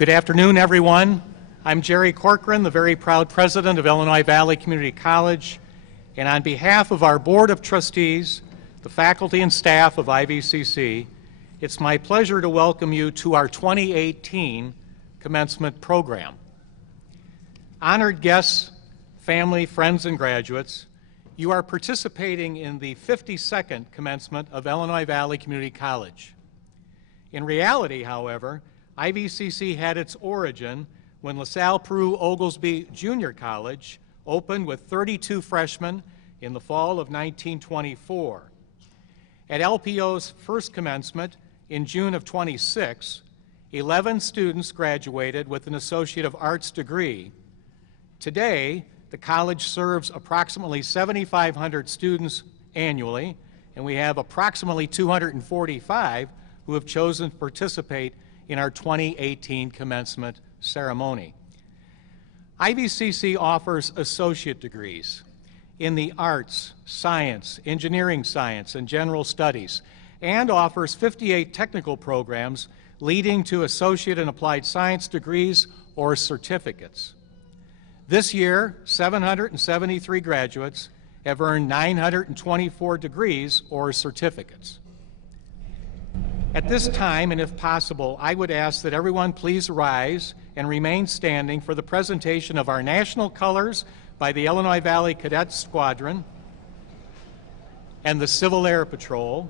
Good afternoon, everyone. I'm Jerry Corcoran, the very proud president of Illinois Valley Community College, and on behalf of our Board of Trustees, the faculty and staff of IVCC, it's my pleasure to welcome you to our 2018 Commencement program. Honored guests, family, friends, and graduates, you are participating in the 52nd Commencement of Illinois Valley Community College. In reality, however, IVCC had its origin when LaSalle Peru Oglesby Junior College opened with 32 freshmen in the fall of 1924. At LPO's first commencement in June of 26, 11 students graduated with an Associate of Arts degree. Today, the college serves approximately 7,500 students annually, and we have approximately 245 who have chosen to participate in our 2018 commencement ceremony. IVCC offers associate degrees in the arts, science, engineering science, and general studies, and offers 58 technical programs leading to associate and applied science degrees or certificates. This year, 773 graduates have earned 924 degrees or certificates. At this time, and if possible, I would ask that everyone please rise and remain standing for the presentation of our national colors by the Illinois Valley Cadet Squadron and the Civil Air Patrol,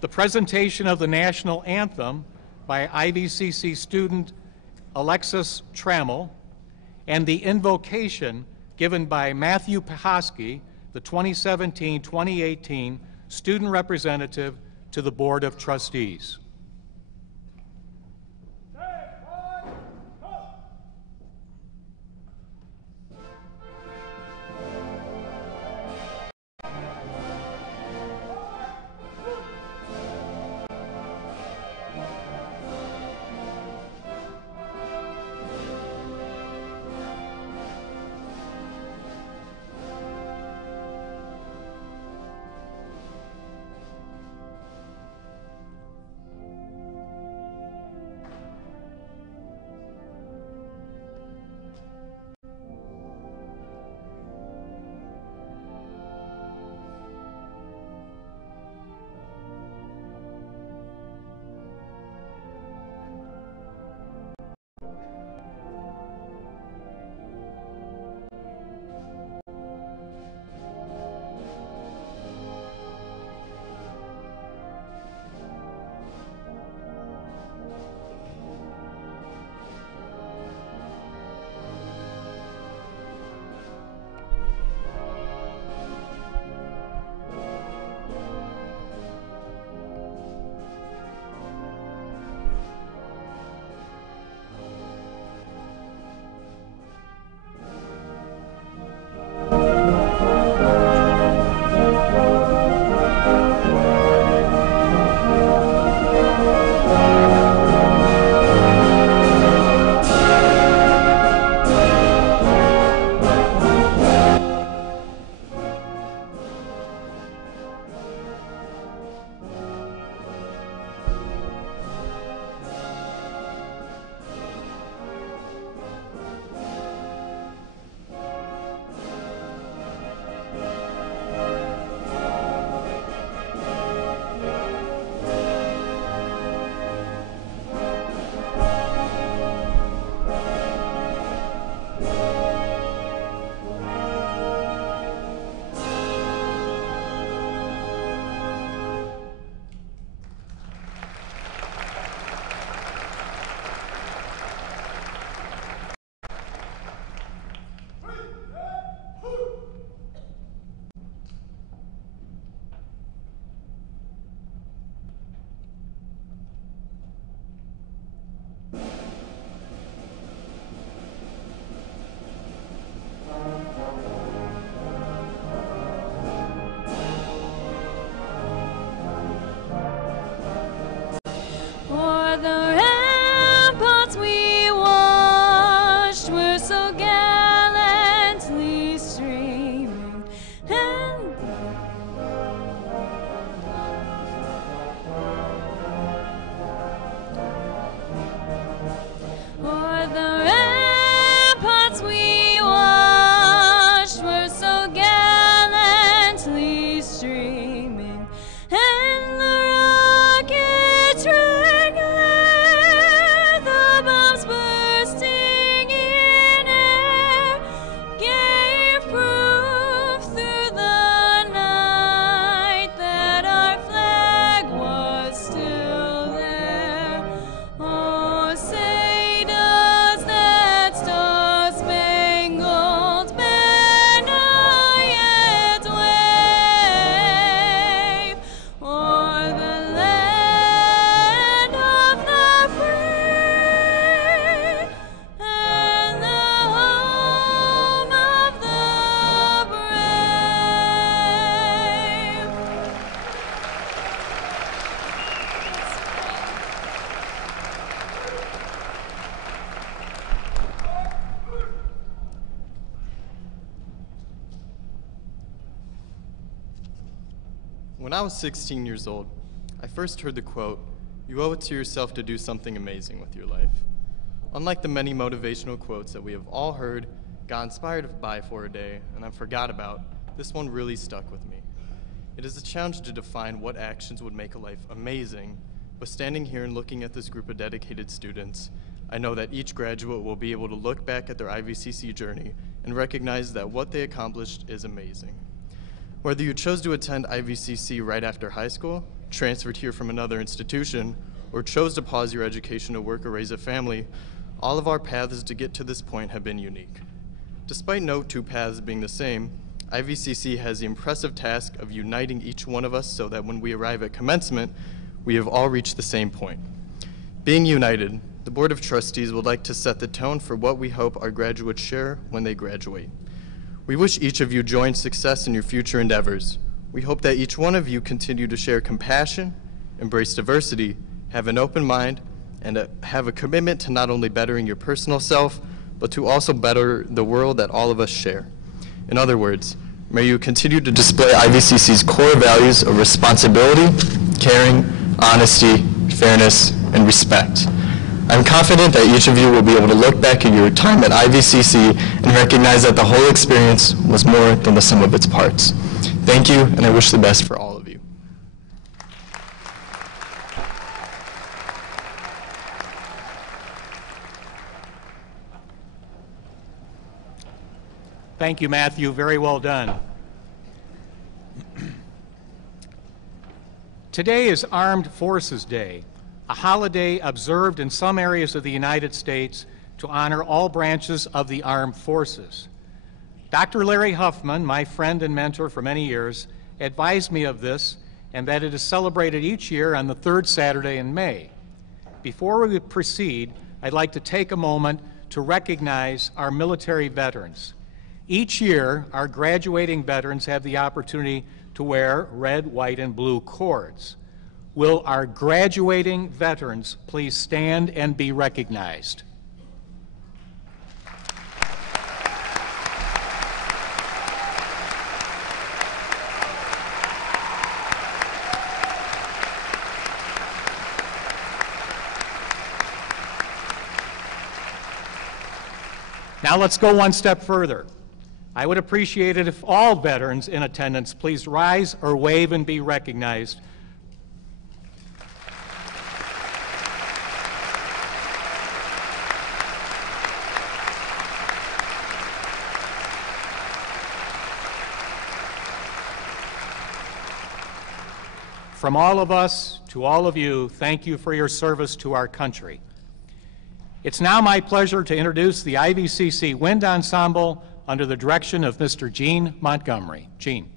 the presentation of the national anthem by IVCC student Alexis Trammel, and the invocation given by Matthew Pehoski, the 2017-2018 student representative to the Board of Trustees. When I was 16 years old, I first heard the quote, "You owe it to yourself to do something amazing with your life." Unlike the many motivational quotes that we have all heard, got inspired by for a day, and then forgot about, this one really stuck with me. It is a challenge to define what actions would make a life amazing, but standing here and looking at this group of dedicated students, I know that each graduate will be able to look back at their IVCC journey and recognize that what they accomplished is amazing. Whether you chose to attend IVCC right after high school, transferred here from another institution, or chose to pause your education to work or raise a family, all of our paths to get to this point have been unique. Despite no two paths being the same, IVCC has the impressive task of uniting each one of us so that when we arrive at commencement, we have all reached the same point. Being united, the Board of Trustees would like to set the tone for what we hope our graduates share when they graduate. We wish each of you joint success in your future endeavors. We hope that each one of you continue to share compassion, embrace diversity, have an open mind, and have a commitment to not only bettering your personal self, but to also better the world that all of us share. In other words, may you continue to display IVCC's core values of responsibility, caring, honesty, fairness, and respect. I'm confident that each of you will be able to look back at your time at IVCC and recognize that the whole experience was more than the sum of its parts. Thank you, and I wish the best for all of you. Thank you, Matthew. Very well done. Today is Armed Forces Day, a holiday observed in some areas of the United States to honor all branches of the armed forces. Dr. Larry Huffman, my friend and mentor for many years, advised me of this and that it is celebrated each year on the third Saturday in May. Before we proceed, I'd like to take a moment to recognize our military veterans. Each year, our graduating veterans have the opportunity to wear red, white, and blue cords. Will our graduating veterans please stand and be recognized? Now let's go one step further. I would appreciate it if all veterans in attendance please rise or wave and be recognized. From all of us to all of you, thank you for your service to our country. It's now my pleasure to introduce the IVCC Wind Ensemble under the direction of Mr. Gene Montgomery. Gene.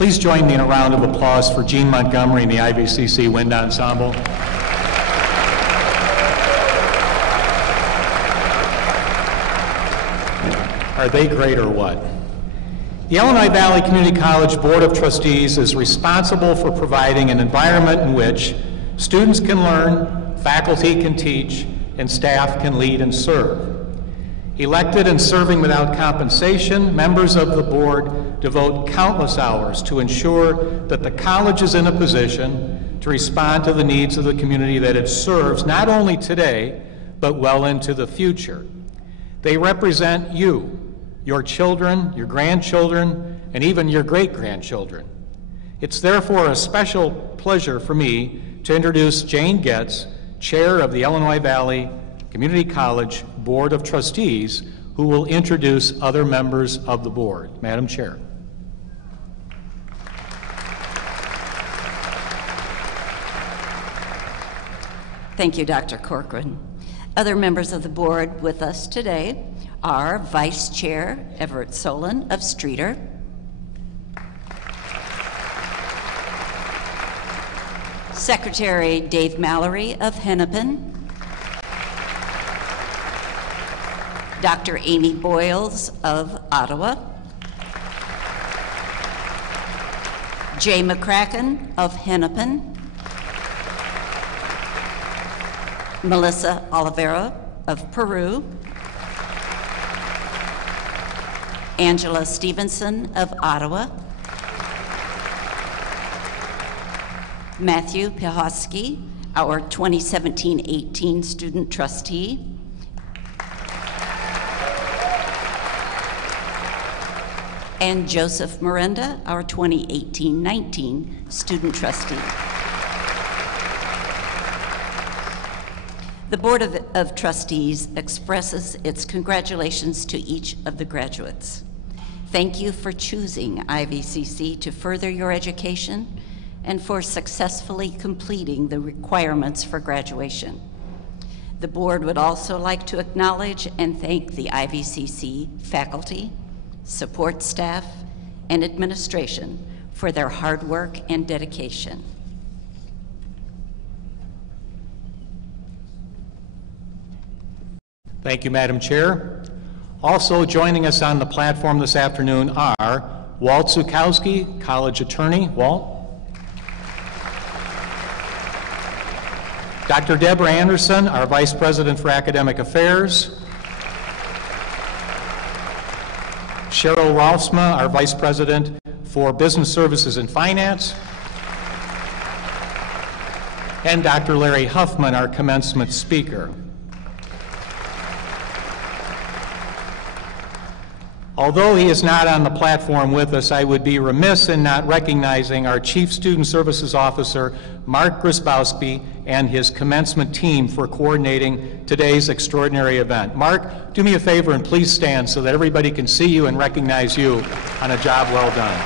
Please join me in a round of applause for Gene Montgomery and the IVCC Wind Ensemble. Are they great or what? The Illinois Valley Community College Board of Trustees is responsible for providing an environment in which students can learn, faculty can teach, and staff can lead and serve. Elected and serving without compensation, members of the board devote countless hours to ensure that the college is in a position to respond to the needs of the community that it serves, not only today, but well into the future. They represent you, your children, your grandchildren, and even your great-grandchildren. It's therefore a special pleasure for me to introduce Jane Goetz, Chair of the Illinois Valley Community College Board of Trustees, who will introduce other members of the board. Madam Chair. Thank you, Dr. Corcoran. Other members of the board with us today are Vice Chair Everett Solon of Streeter, Secretary Dave Mallory of Hennepin, Dr. Amy Boyles of Ottawa, Jay McCracken of Hennepin, Melissa Oliveira of Peru, Angela Stevenson of Ottawa, Matthew Pehoski, our 2017-18 student trustee, and Joseph Miranda, our 2018-19 student trustee. The Board of Trustees expresses its congratulations to each of the graduates. Thank you for choosing IVCC to further your education and for successfully completing the requirements for graduation. The board would also like to acknowledge and thank the IVCC faculty, support staff, and administration for their hard work and dedication. Thank you, Madam Chair. Also joining us on the platform this afternoon are Walt Zukowski, college attorney. Walt. Dr. Deborah Anderson, our Vice President for Academic Affairs. Cheryl Rolfsma, our Vice President for Business Services and Finance. And Dr. Larry Huffman, our commencement speaker. Although he is not on the platform with us, I would be remiss in not recognizing our Chief Student Services Officer, Mark Grisbowski, and his commencement team for coordinating today's extraordinary event. Mark, do me a favor and please stand so that everybody can see you and recognize you on a job well done.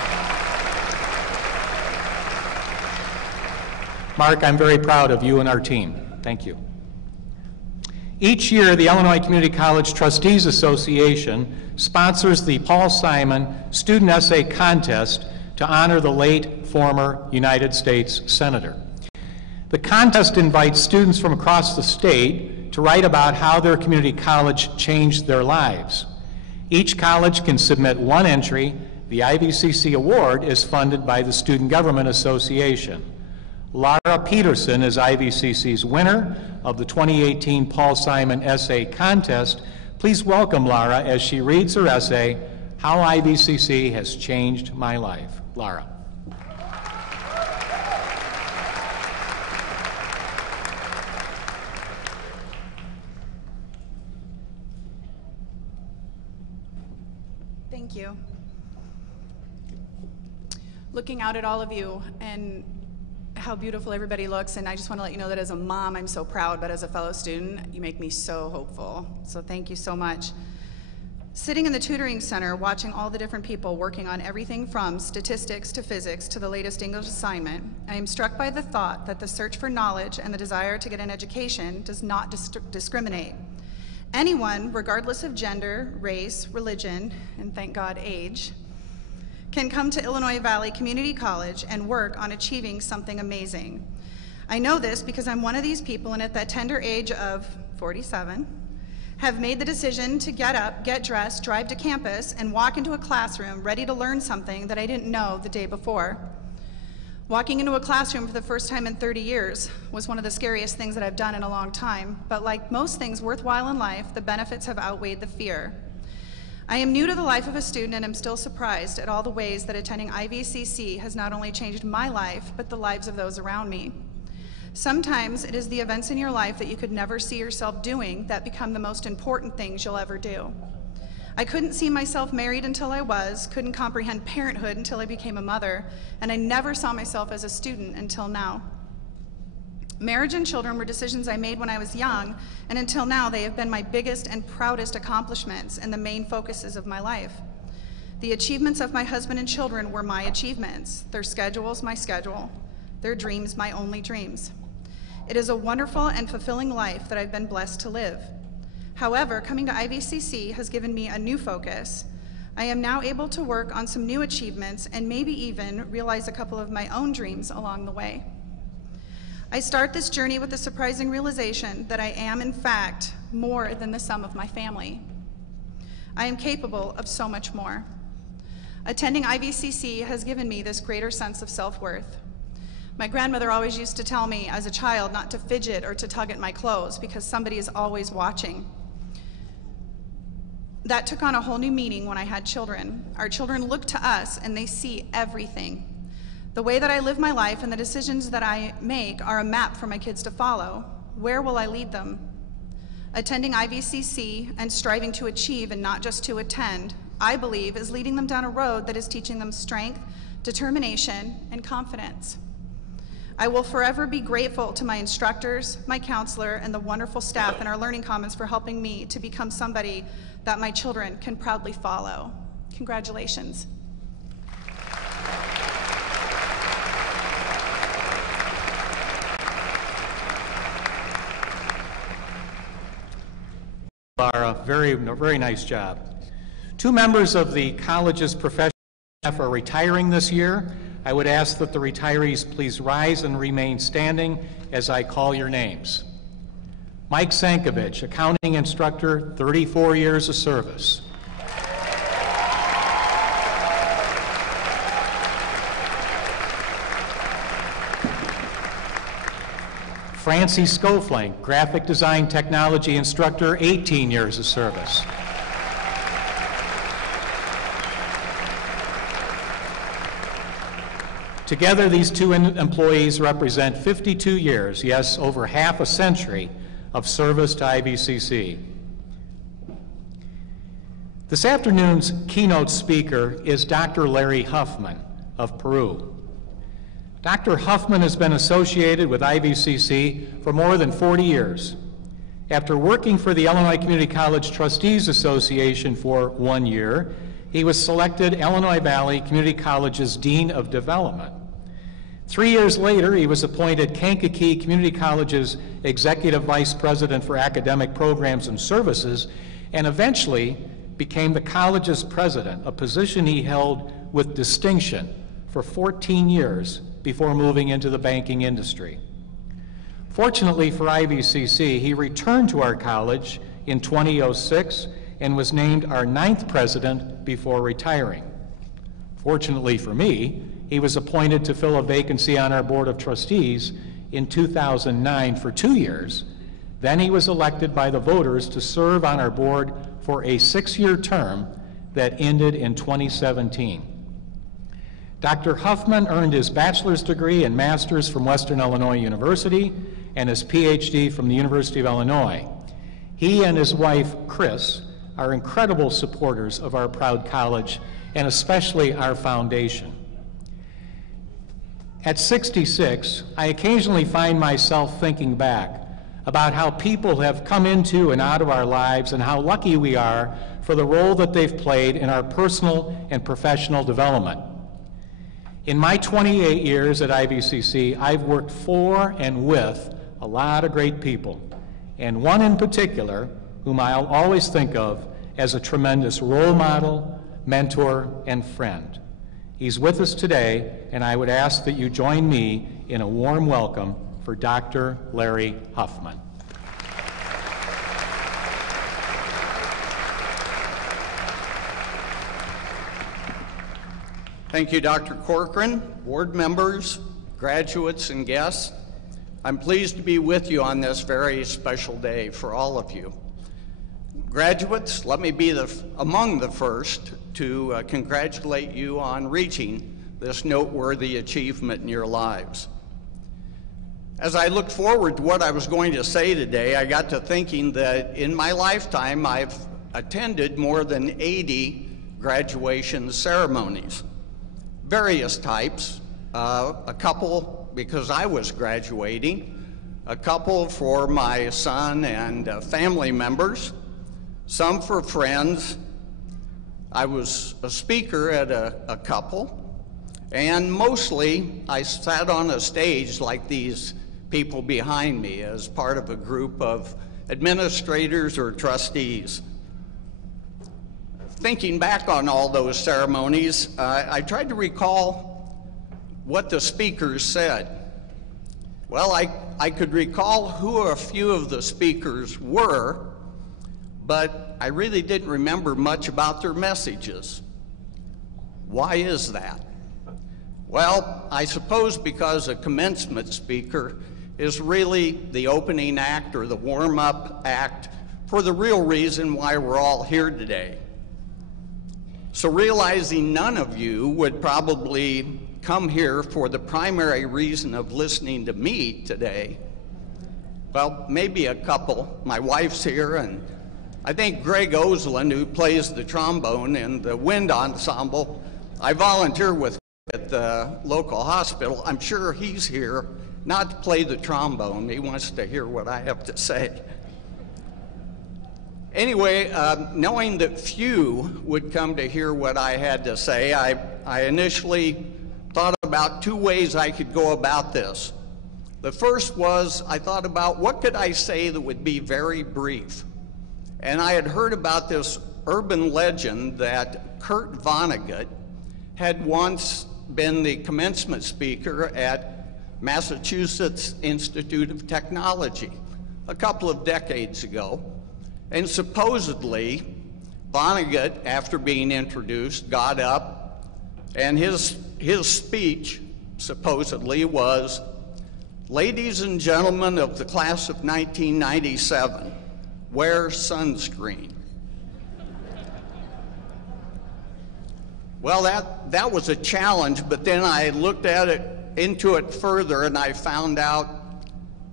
Mark, I'm very proud of you and our team. Thank you. Each year, the Illinois Community College Trustees Association sponsors the Paul Simon Student Essay Contest to honor the late former United States Senator. The contest invites students from across the state to write about how their community college changed their lives. Each college can submit one entry. The IVCC award is funded by the Student Government Association. Lara Petersen is IVCC's winner of the 2018 Paul Simon Essay Contest. Please welcome Lara as she reads her essay, How IVCC Has Changed My Life. Lara. Thank you. Looking out at all of you and how beautiful everybody looks, and I just want to let you know that as a mom, I'm so proud, but as a fellow student, you make me so hopeful. So thank you so much. Sitting in the tutoring center, watching all the different people working on everything from statistics to physics to the latest English assignment, I am struck by the thought that the search for knowledge and the desire to get an education does not discriminate. Anyone, regardless of gender, race, religion, and thank God, age, can come to Illinois Valley Community College and work on achieving something amazing. I know this because I'm one of these people, and at that tender age of 47, have made the decision to get up, get dressed, drive to campus, and walk into a classroom ready to learn something that I didn't know the day before. Walking into a classroom for the first time in 30 years was one of the scariest things that I've done in a long time, but like most things worthwhile in life, the benefits have outweighed the fear. I am new to the life of a student and am still surprised at all the ways that attending IVCC has not only changed my life, but the lives of those around me. Sometimes it is the events in your life that you could never see yourself doing that become the most important things you'll ever do. I couldn't see myself married until I was, couldn't comprehend parenthood until I became a mother, and I never saw myself as a student until now. Marriage and children were decisions I made when I was young, and until now they have been my biggest and proudest accomplishments and the main focuses of my life. The achievements of my husband and children were my achievements, their schedules my schedule, their dreams my only dreams. It is a wonderful and fulfilling life that I've been blessed to live. However, coming to IVCC has given me a new focus. I am now able to work on some new achievements and maybe even realize a couple of my own dreams along the way. I start this journey with the surprising realization that I am, in fact, more than the sum of my family. I am capable of so much more. Attending IVCC has given me this greater sense of self-worth. My grandmother always used to tell me as a child not to fidget or to tug at my clothes because somebody is always watching. That took on a whole new meaning when I had children. Our children look to us and they see everything. The way that I live my life and the decisions that I make are a map for my kids to follow. Where will I lead them? Attending IVCC and striving to achieve and not just to attend, I believe, is leading them down a road that is teaching them strength, determination, and confidence. I will forever be grateful to my instructors, my counselor, and the wonderful staff in our Learning Commons for helping me to become somebody that my children can proudly follow. Congratulations. Lara, very nice job. Two members of the college's professional staff are retiring this year. I would ask that the retirees please rise and remain standing as I call your names. Mike Sankovich, accounting instructor, 34 years of service. Francie Skoflanc, graphic design technology instructor, 18 years of service. Together, these two employees represent 52 years, yes, over half a century of service to IVCC. This afternoon's keynote speaker is Dr. Larry Huffman of Peru. Dr. Huffman has been associated with IVCC for more than 40 years. After working for the Illinois Community College Trustees Association for 1 year, he was selected Illinois Valley Community College's Dean of Development. 3 years later, he was appointed Kankakee Community College's Executive Vice President for Academic Programs and Services, and eventually became the college's president, a position he held with distinction for 14 years before moving into the banking industry. Fortunately for IVCC, he returned to our college in 2006 and was named our 9th president before retiring. Fortunately for me, he was appointed to fill a vacancy on our Board of Trustees in 2009 for 2 years. Then he was elected by the voters to serve on our board for a 6-year term that ended in 2017. Dr. Huffman earned his bachelor's degree and master's from Western Illinois University and his PhD from the University of Illinois. He and his wife, Chris, are incredible supporters of our proud college and especially our foundation. At 66, I occasionally find myself thinking back about how people have come into and out of our lives and how lucky we are for the role that they've played in our personal and professional development. In my 28 years at IVCC, I've worked for and with a lot of great people, and one in particular whom I'll always think of as a tremendous role model, mentor, and friend. He's with us today, and I would ask that you join me in a warm welcome for Dr. Larry Huffman. Thank you, Dr. Corcoran, board members, graduates, and guests. I'm pleased to be with you on this very special day for all of you. Graduates, let me be among the first to congratulate you on reaching this noteworthy achievement in your lives. As I looked forward to what I was going to say today, I got to thinking that in my lifetime, I've attended more than 80 graduation ceremonies, various types, a couple because I was graduating, a couple for my son and family members, some for friends. I was a speaker at a couple, and mostly I sat on a stage like these people behind me as part of a group of administrators or trustees. Thinking back on all those ceremonies, I tried to recall what the speakers said. Well, I could recall who a few of the speakers were, but I really didn't remember much about their messages. Why is that? Well, I suppose because a commencement speaker is really the opening act or the warm-up act for the real reason why we're all here today. So realizing none of you would probably come here for the primary reason of listening to me today, well, maybe a couple. My wife's here, and I think Greg Oslin, who plays the trombone in the wind ensemble, I volunteer with at the local hospital. I'm sure he's here not to play the trombone. He wants to hear what I have to say. Anyway, knowing that few would come to hear what I had to say, I initially thought about two ways I could go about this. The first was I thought about what could I say that would be very brief. And I had heard about this urban legend that Kurt Vonnegut had once been the commencement speaker at Massachusetts Institute of Technology a couple of decades ago. And supposedly, Vonnegut, after being introduced, got up, and his speech, supposedly, was, "Ladies and gentlemen of the class of 1997, wear sunscreen." Well, that was a challenge, but then I looked into it further, and I found out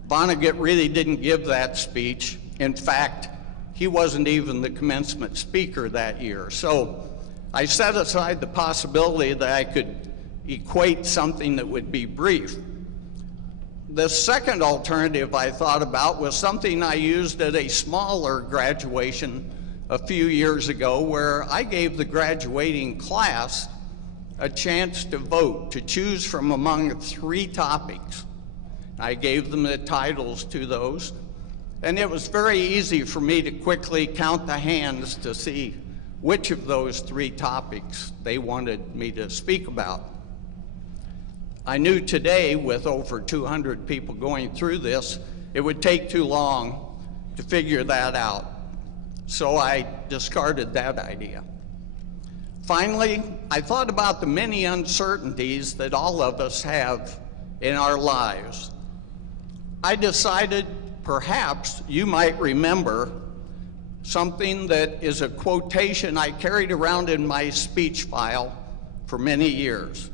Vonnegut really didn't give that speech. In fact, he wasn't even the commencement speaker that year. So I set aside the possibility that I could equate something that would be brief. The second alternative I thought about was something I used at a smaller graduation a few years ago, where I gave the graduating class a chance to vote, to choose from among 3 topics. I gave them the titles to those. And it was very easy for me to quickly count the hands to see which of those 3 topics they wanted me to speak about. I knew today, with over 200 people going through this, it would take too long to figure that out. So I discarded that idea. Finally, I thought about the many uncertainties that all of us have in our lives. I decided perhaps you might remember something that is a quotation I carried around in my speech file for many years.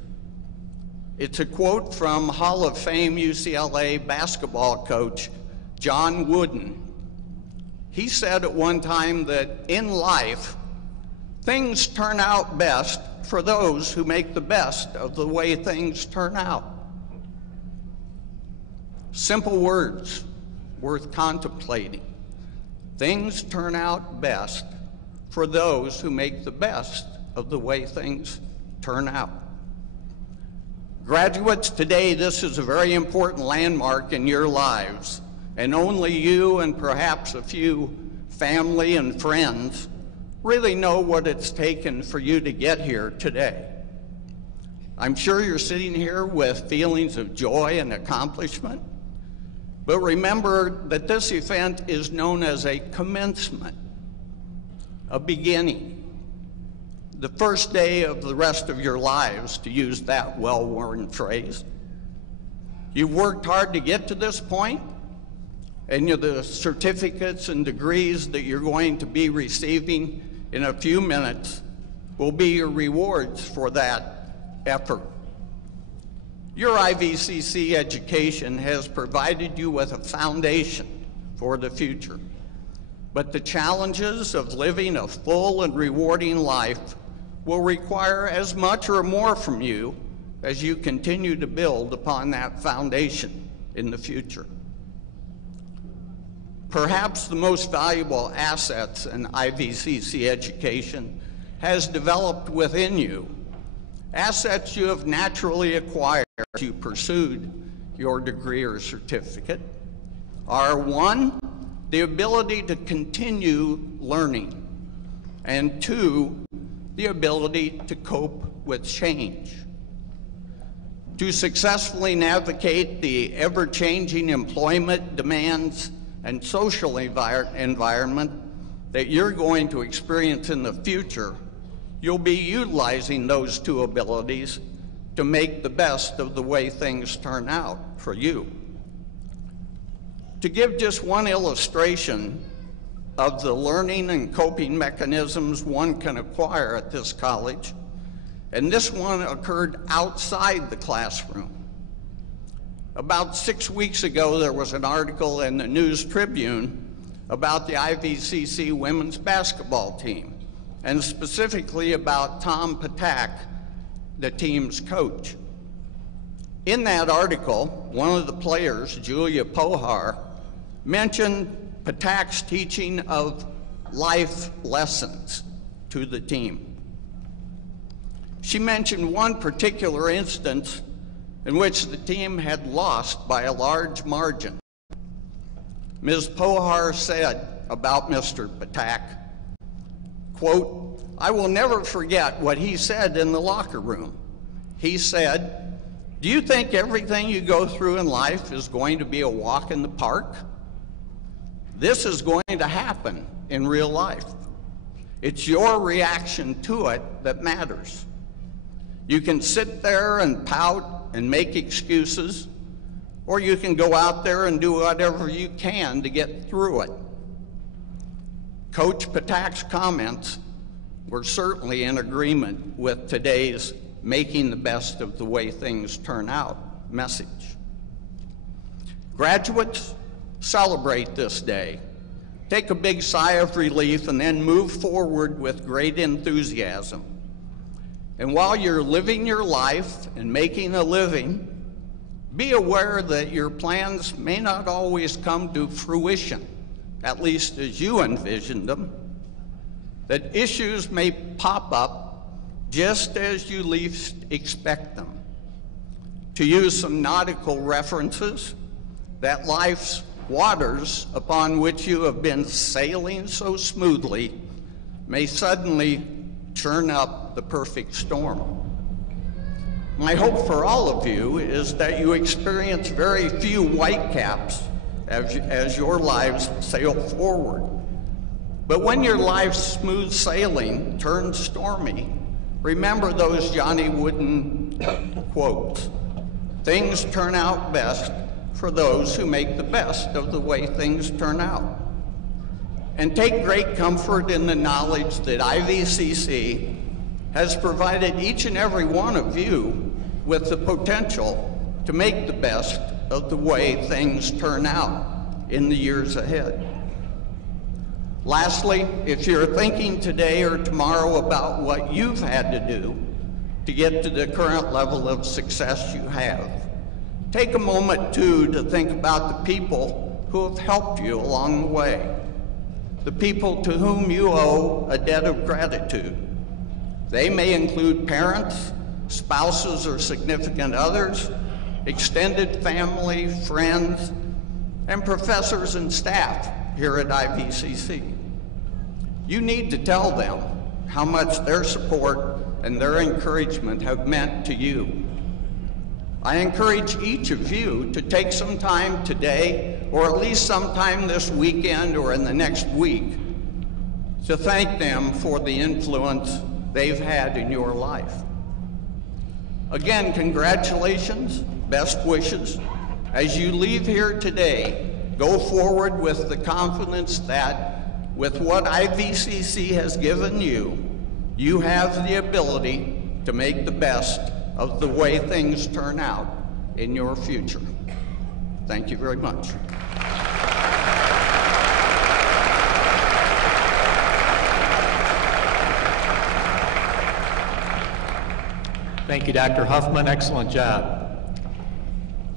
It's a quote from Hall of Fame UCLA basketball coach John Wooden. He said at one time that in life, things turn out best for those who make the best of the way things turn out. Simple words, worth contemplating. Things turn out best for those who make the best of the way things turn out. Graduates, today this is a very important landmark in your lives, and only you and perhaps a few family and friends really know what it's taken for you to get here today. I'm sure you're sitting here with feelings of joy and accomplishment, but remember that this event is known as a commencement, a beginning, the first day of the rest of your lives, to use that well-worn phrase. You've worked hard to get to this point, and the certificates and degrees that you're going to be receiving in a few minutes will be your rewards for that effort. Your IVCC education has provided you with a foundation for the future, but the challenges of living a full and rewarding life will require as much or more from you as you continue to build upon that foundation in the future. Perhaps the most valuable assets in IVCC education has developed within you, assets you have naturally acquired as you pursued your degree or certificate, are one, the ability to continue learning, and two, the ability to cope with change. To successfully navigate the ever-changing employment demands and social environment that you're going to experience in the future, you'll be utilizing those two abilities to make the best of the way things turn out for you. To give just one illustration of the learning and coping mechanisms one can acquire at this college, and this one occurred outside the classroom. About 6 weeks ago, there was an article in the News Tribune about the IVCC women's basketball team, and specifically about Tom Patak, the team's coach. In that article, one of the players, Julia Pohar, mentioned Patak's teaching of life lessons to the team. She mentioned one particular instance in which the team had lost by a large margin. Ms. Pohar said about Mr. Patak, quote, "I will never forget what he said in the locker room. He said, 'Do you think everything you go through in life is going to be a walk in the park? This is going to happen in real life. It's your reaction to it that matters. You can sit there and pout and make excuses, or you can go out there and do whatever you can to get through it.'" Coach Patak's comments were certainly in agreement with today's making the best of the way things turn out message. Graduates, celebrate this day. Take a big sigh of relief and then move forward with great enthusiasm. And while you're living your life and making a living, be aware that your plans may not always come to fruition, at least as you envisioned them, that issues may pop up just as you least expect them. To use some nautical references, that life's waters upon which you have been sailing so smoothly may suddenly churn up the perfect storm. My hope for all of you is that you experience very few whitecaps as your lives sail forward. But when your life's smooth sailing turns stormy, remember those Johnny Wooden quotes. Things turn out best for those who make the best of the way things turn out. And take great comfort in the knowledge that IVCC has provided each and every one of you with the potential to make the best of the way things turn out in the years ahead. Lastly, if you're thinking today or tomorrow about what you've had to do to get to the current level of success you have, take a moment too to think about the people who have helped you along the way, the people to whom you owe a debt of gratitude. They may include parents, spouses or significant others, extended family, friends, and professors and staff here at IVCC. You need to tell them how much their support and their encouragement have meant to you. I encourage each of you to take some time today, or at least sometime this weekend or in the next week, to thank them for the influence they've had in your life. Again, congratulations, best wishes. As you leave here today, go forward with the confidence that with what IVCC has given you, you have the ability to make the best of the way things turn out in your future. Thank you very much. Thank you, Dr. Huffman. Excellent job.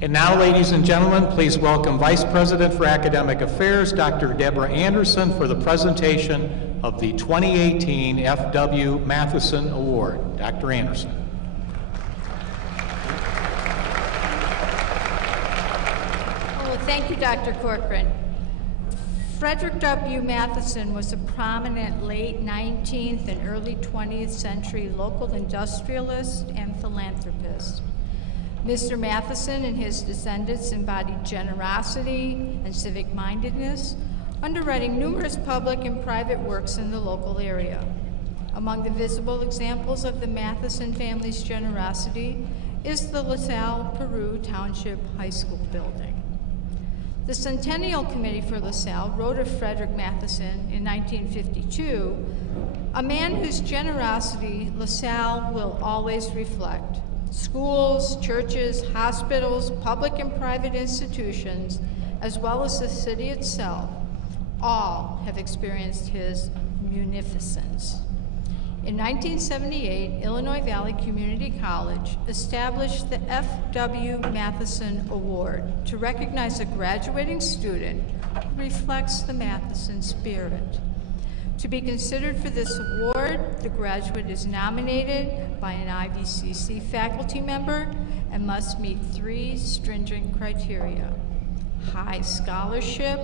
And now, ladies and gentlemen, please welcome Vice President for Academic Affairs, Dr. Deborah Anderson, for the presentation of the 2018 F.W. Matthiessen Award. Dr. Anderson. Thank you, Dr. Corcoran. Frederick W. Matthiessen was a prominent late 19th and early 20th century local industrialist and philanthropist. Mr. Matthiessen and his descendants embodied generosity and civic mindedness, underwriting numerous public and private works in the local area. Among the visible examples of the Matthiessen family's generosity is the LaSalle, Peru Township High School building. The Centennial Committee for LaSalle wrote of Frederick Matthiessen in 1952, a man whose generosity LaSalle will always reflect. Schools, churches, hospitals, public and private institutions, as well as the city itself, all have experienced his munificence. In 1978, Illinois Valley Community College established the F.W. Matthiessen Award to recognize a graduating student who reflects the Matthiessen spirit. To be considered for this award, the graduate is nominated by an IVCC faculty member and must meet 3 stringent criteria: high scholarship,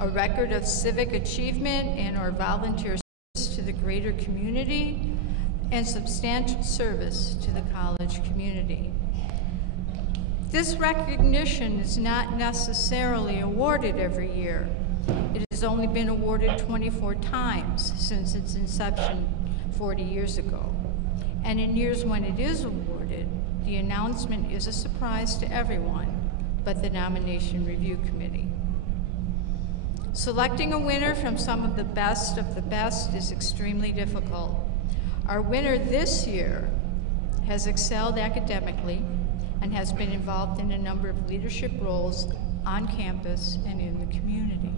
a record of civic achievement and/or volunteer to the greater community, and substantial service to the college community. This recognition is not necessarily awarded every year. It has only been awarded 24 times since its inception 40 years ago. And in years when it is awarded, the announcement is a surprise to everyone but the Nomination Review Committee. Selecting a winner from some of the best is extremely difficult. Our winner this year has excelled academically and has been involved in a number of leadership roles on campus and in the community.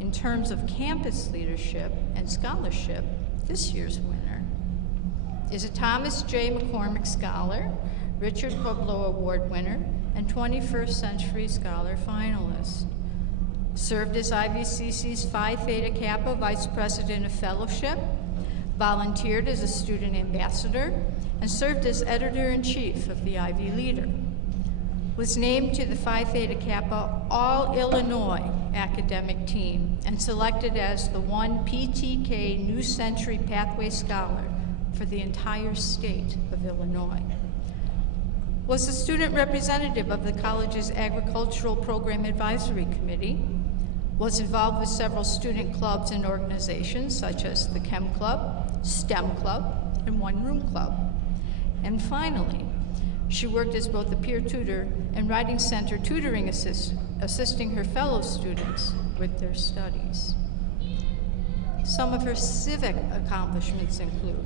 In terms of campus leadership and scholarship, this year's winner is a Thomas J. McCormick Scholar, Richard Pueblo Award winner, and 21st Century Scholar finalist. Served as IVCC's Phi Theta Kappa Vice President of Fellowship, volunteered as a student ambassador, and served as editor-in-chief of the Ivy Leader. Was named to the Phi Theta Kappa All-Illinois academic team and selected as the 1 PTK New Century Pathway Scholar for the entire state of Illinois. Was a student representative of the college's Agricultural Program Advisory Committee, was involved with several student clubs and organizations such as the Chem Club, STEM Club, and One Room Club. And finally, she worked as both a peer tutor and writing center tutoring assisting her fellow students with their studies. Some of her civic accomplishments include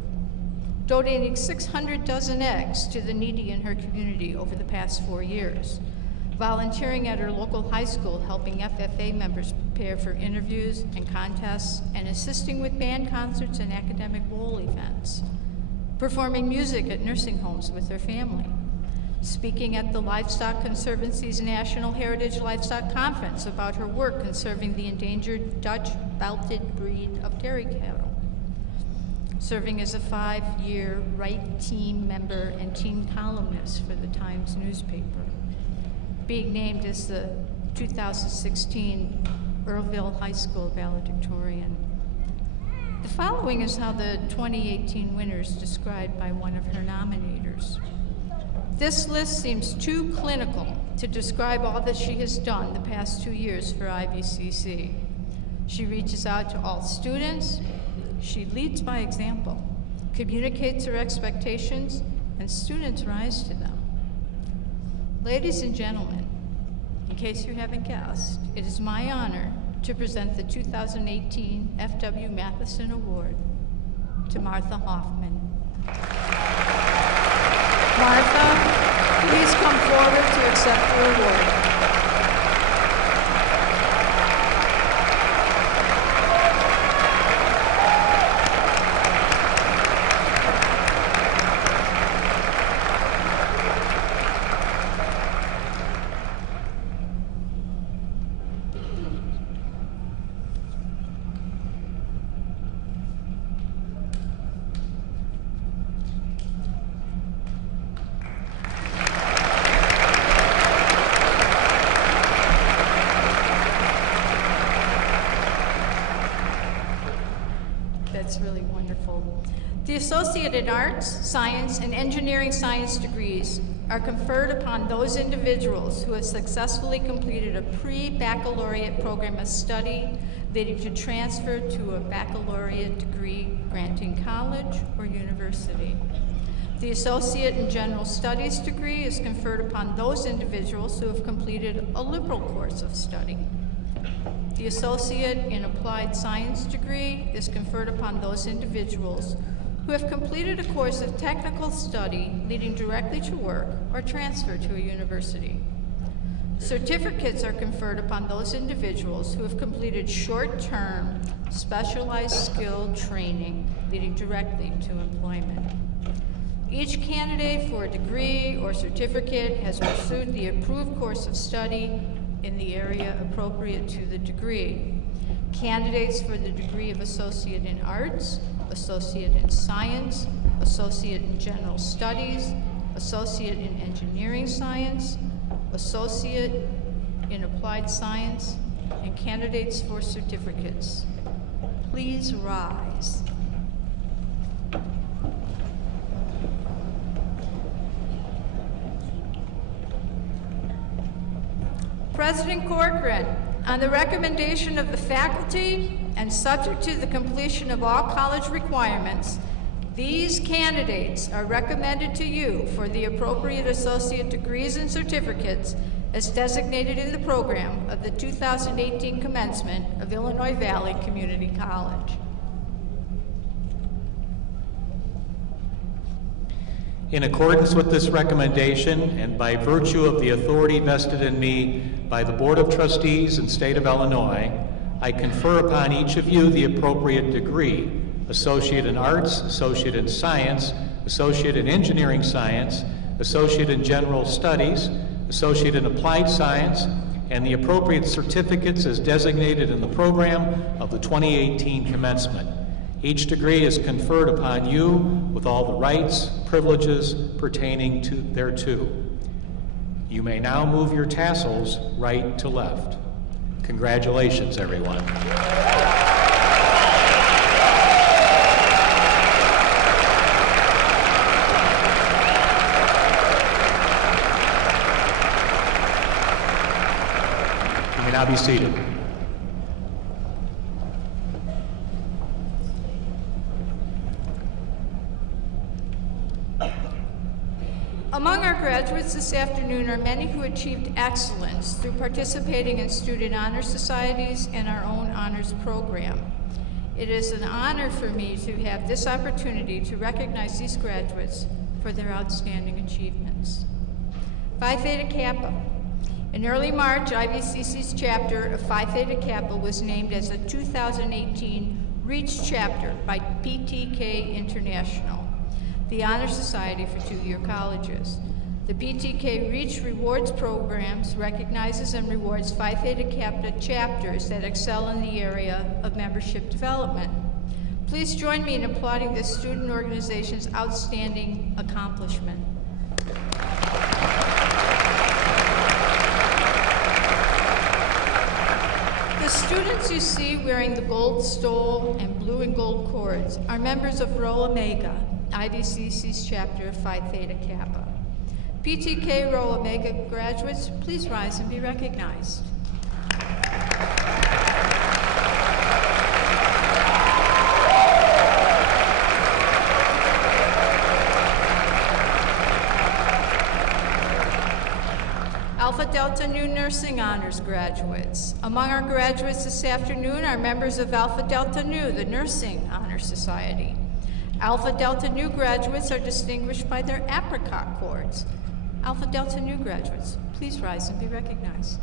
donating 600 dozen eggs to the needy in her community over the past 4 years, volunteering at her local high school, helping FFA members prepare for interviews and contests, and assisting with band concerts and academic bowl events, performing music at nursing homes with her family, speaking at the Livestock Conservancy's National Heritage Livestock Conference about her work conserving the endangered Dutch belted breed of dairy cattle, serving as a 5-year Right Team member and team columnist for the Times newspaper, being named as the 2016 Earlville High School valedictorian, The following is how the 2018 winner is described by one of her nominators. This list seems too clinical to describe all that she has done the past 2 years for IVCC. She reaches out to all students, she leads by example, communicates her expectations, and students rise to them. Ladies and gentlemen, in case you haven't guessed, it is my honor to present the 2018 F.W. Matthiessen Award to Martha Hoffman. Martha, please come forward to accept your award. The Associate in Arts, Science, and Engineering Science degrees are conferred upon those individuals who have successfully completed a pre-baccalaureate program of study leading to transfer to a baccalaureate degree granting college or university. The Associate in General Studies degree is conferred upon those individuals who have completed a liberal course of study. The Associate in Applied Science degree is conferred upon those individuals who have completed a course of technical study leading directly to work or transfer to a university. Certificates are conferred upon those individuals who have completed short-term, specialized skill training leading directly to employment. Each candidate for a degree or certificate has pursued the approved course of study in the area appropriate to the degree. Candidates for the degree of Associate in Arts, Associate in Science, Associate in General Studies, Associate in Engineering Science, Associate in Applied Science, and candidates for certificates. Please rise. President Corcoran, on the recommendation of the faculty and subject to the completion of all college requirements, these candidates are recommended to you for the appropriate associate degrees and certificates as designated in the program of the 2018 commencement of Illinois Valley Community College. In accordance with this recommendation and by virtue of the authority vested in me by the Board of Trustees and State of Illinois, I confer upon each of you the appropriate degree: Associate in Arts, Associate in Science, Associate in Engineering Science, Associate in General Studies, Associate in Applied Science, and the appropriate certificates as designated in the program of the 2018 commencement. Each degree is conferred upon you with all the rights, privileges pertaining to thereto. You may now move your tassels right to left. Congratulations, everyone. You may now be seated. Among our graduates this afternoon are many who achieved excellence through participating in student honor societies and our own honors program. It is an honor for me to have this opportunity to recognize these graduates for their outstanding achievements. Phi Theta Kappa. In early March, IVCC's chapter of Phi Theta Kappa was named as a 2018 REACH chapter by PTK International, the Honor Society for two-year colleges. The PTK REACH Rewards Programs recognizes and rewards Phi Theta Kappa chapters that excel in the area of membership development. Please join me in applauding this student organization's outstanding accomplishment. The students you see wearing the gold stole and blue and gold cords are members of Rho Omega, IVCC's chapter of Phi Theta Kappa. PTK Rho Omega graduates, please rise and be recognized. Alpha Delta Nu Nursing Honors graduates. Among our graduates this afternoon are members of Alpha Delta Nu, the Nursing Honor Society. Alpha Delta Nu graduates are distinguished by their apricot cords. Alpha Delta Nu graduates, please rise and be recognized.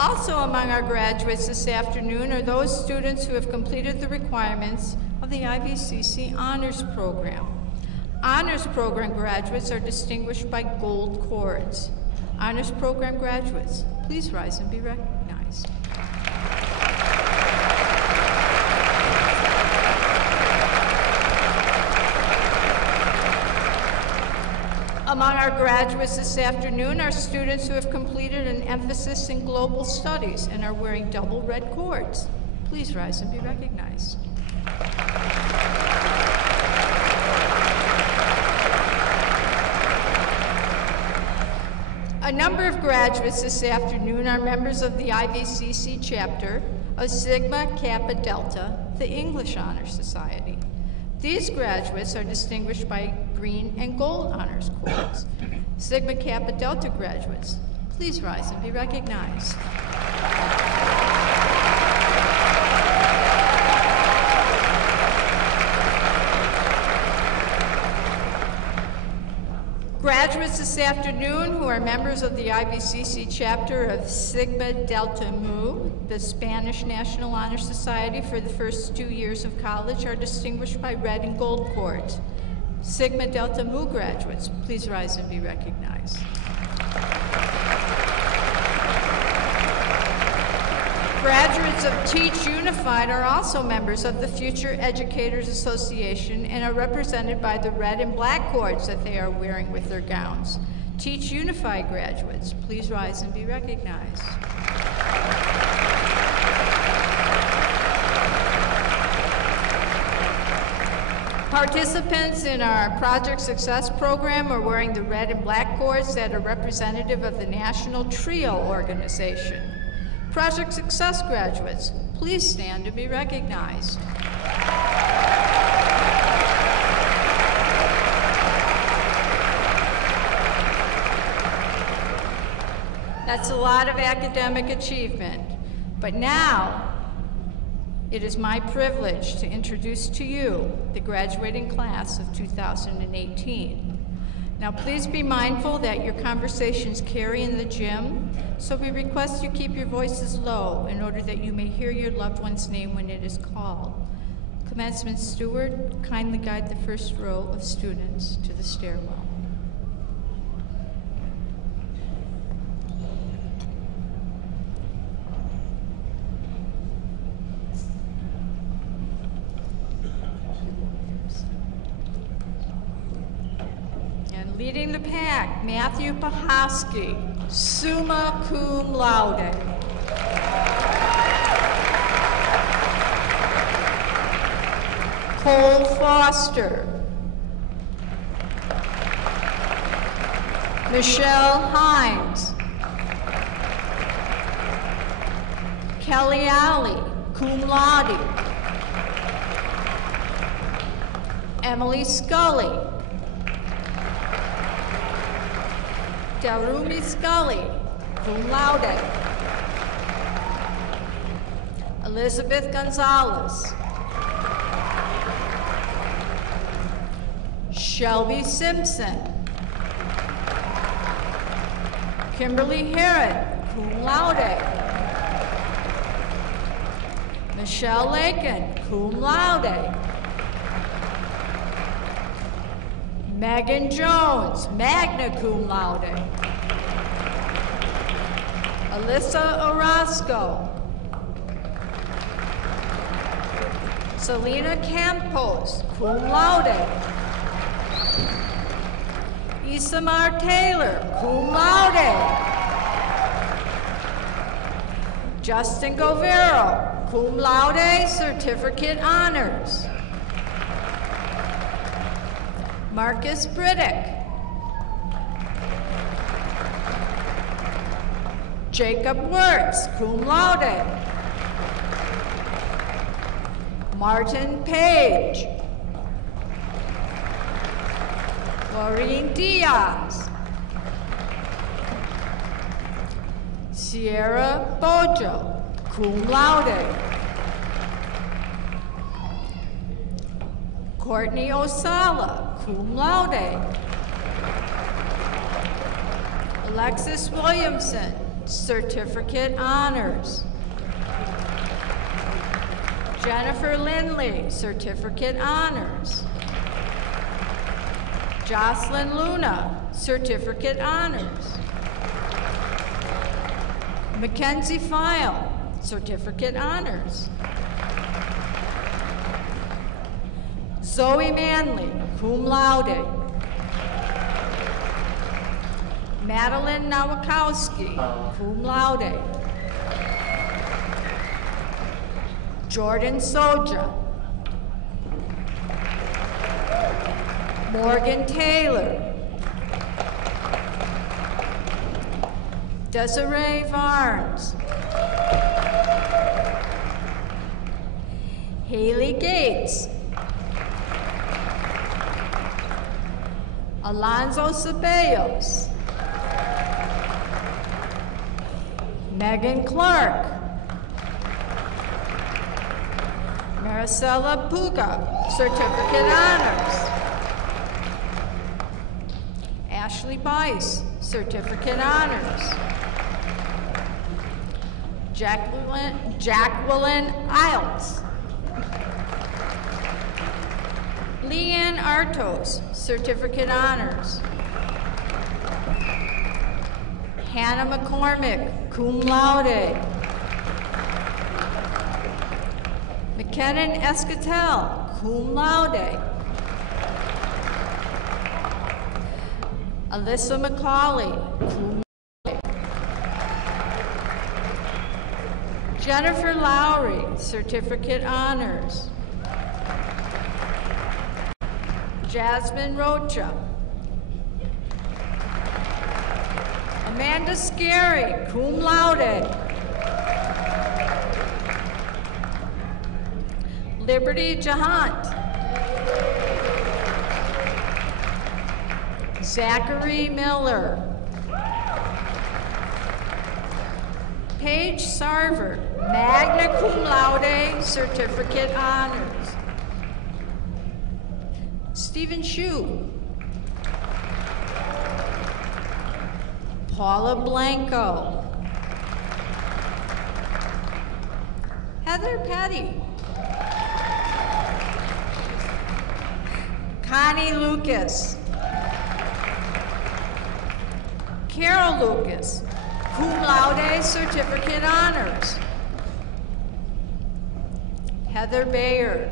Also among our graduates this afternoon are those students who have completed the requirements of the IVCC Honors Program. Honors Program graduates are distinguished by gold cords. Honors Program graduates, please rise and be recognized. Among our graduates this afternoon are students who have completed an emphasis in global studies and are wearing double red cords. Please rise and be recognized. A number of graduates this afternoon are members of the IVCC chapter of Sigma Kappa Delta, the English Honor Society. These graduates are distinguished by green and gold honors cords. Sigma Kappa Delta graduates, please rise and be recognized. Graduates this afternoon who are members of the IVCC chapter of Sigma Delta Mu, the Spanish National Honor Society for the first 2 years of college, are distinguished by red and gold cords. Sigma Delta Mu graduates, please rise and be recognized. Graduates of Teach Unified are also members of the Future Educators Association and are represented by the red and black cords that they are wearing with their gowns. Teach Unified graduates, please rise and be recognized. Participants in our Project Success program are wearing the red and black cords that are representative of the National TRIO organization. Project Success graduates, please stand to be recognized. That's a lot of academic achievement, but now it is my privilege to introduce to you the graduating class of 2018. Now please be mindful that your conversations carry in the gym, so we request you keep your voices low in order that you may hear your loved one's name when it is called. Commencement steward, kindly guide the first row of students to the stairwell. Leading the pack, Matthew Pehoski, summa cum laude. Cole Foster. Michelle Hines. Kelly Alley, cum laude. Emily Scully. Darumi Scully, cum laude. Elizabeth Gonzalez. Shelby Simpson. Kimberly Herod, cum laude. Michelle Lakin, cum laude. Megan Jones, magna cum laude. Alyssa Orozco. Selena Campos, cum laude. Isamar Taylor, cum laude. Justin Govero, cum laude, certificate honors. Marcus Briddick. Jacob Wirtz, cum laude. Martin Page. Maureen Diaz. Sierra Bojo, cum laude. Courtney Osala, cum laude. Alexis Williamson, certificate honors. Jennifer Lindley, certificate honors. Jocelyn Luna, certificate honors. Mackenzie File, certificate honors. Zoe Manley, cum laude. Madeline Nowakowski, cum laude. Jordan Soja. Morgan Taylor. Desiree Varnes. Haley Gates. Alonzo Ceballos. Megan Clark. Maricela Puga, certificate honors. Ashley Bice, certificate honors. Jacqueline Iles. Leanne Artos, certificate honors. Hannah McCormick, cum laude. McKinnon Escatel, cum laude. Alyssa McCauley, cum laude. Jennifer Lowry, certificate honors. Jasmine Rocha. Amanda Scary, cum laude. Liberty Jahant. Zachary Miller. Paige Sarver, magna cum laude, certificate honors. Stephen Shue. Paula Blanco. Heather Petty. Connie Lucas. Carol Lucas, cum laude, certificate honors. Heather Bayer.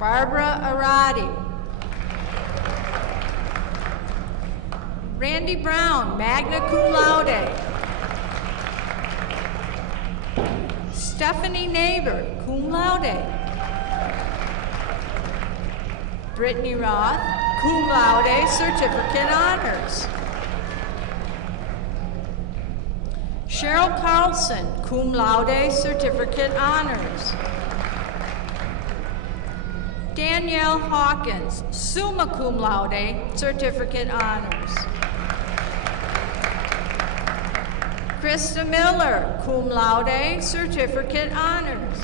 Barbara Arati. Randy Brown, magna cum laude. Stephanie Neighbor, cum laude. Brittany Roth, cum laude, certificate honors. Cheryl Carlson, cum laude, certificate honors. Danielle Hawkins, summa cum laude, certificate honors. Krista Miller, cum laude, certificate honors.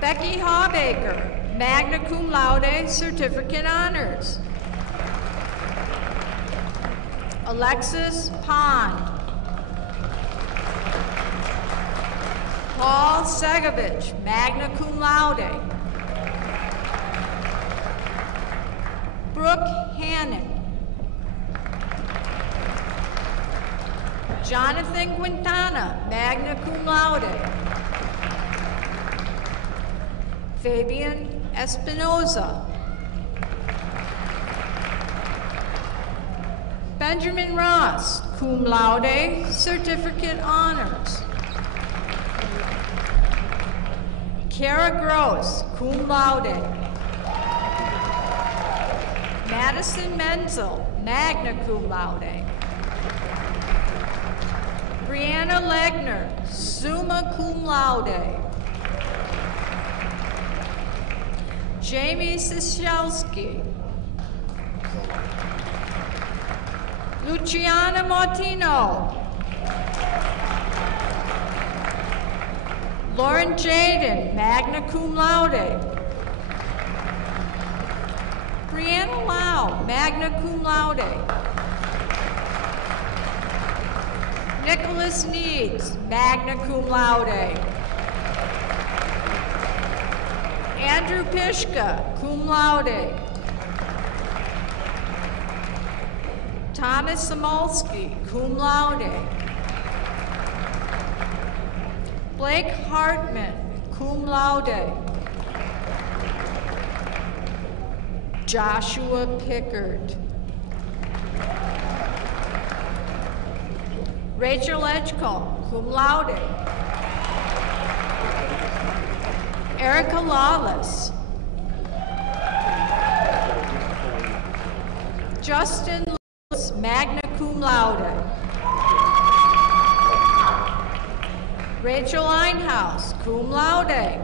Becky Hawbaker, magna cum laude, certificate honors. Alexis Pond. Paul Segovich, magna cum laude. Brooke Hannon. Jonathan Quintana, magna cum laude. Fabian Espinoza. Benjamin Ross, cum laude, certificate honors. Kara Gross, cum laude. Matthiessen Menzel, magna cum laude. Brianna Legner, summa cum laude. Jamie Sishelski. Luciana Martino. Lauren Jaden, magna cum laude. Brianna Lau, magna cum laude. Nicholas Needs, magna cum laude. Andrew Pishka, cum laude. Thomas Samolsky, cum laude. Blake Hartman, cum laude. Joshua Pickard. Rachel Edgecombe, cum laude. Erica Lawless. Justin Lewis, magna cum laude. Rachel Einhaus, cum laude.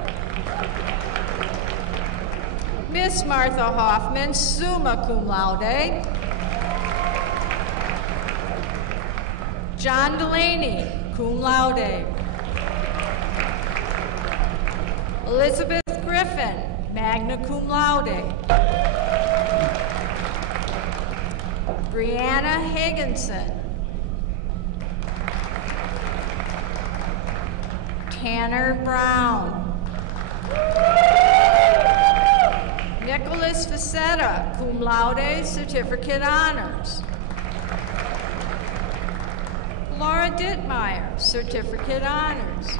Miss Martha Hoffman, summa cum laude. John Delaney, cum laude. Elizabeth Griffin, magna cum laude. Brianna Higginson. Tanner Brown. Nicholas Facetta, cum laude, certificate honors. Laura Dittmeyer, certificate honors.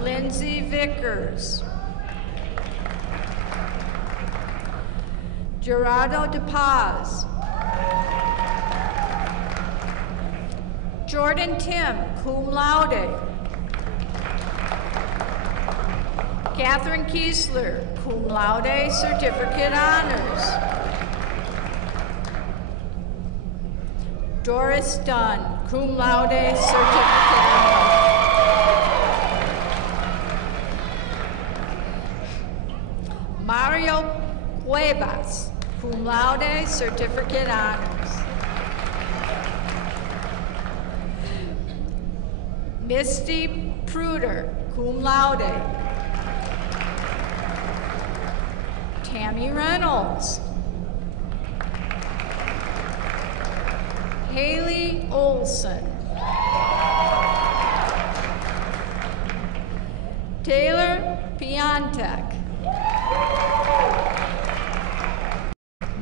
Lindsay Vickers. Gerardo De Paz. Jordan Tim, cum laude. Catherine Kiesler, cum laude, certificate honors. Doris Dunn, cum laude, certificate honors. Mario Cuevas, cum laude, certificate honors. Misty Pruder, cum laude. Tammy Reynolds. Haley Olson. Taylor Piontek.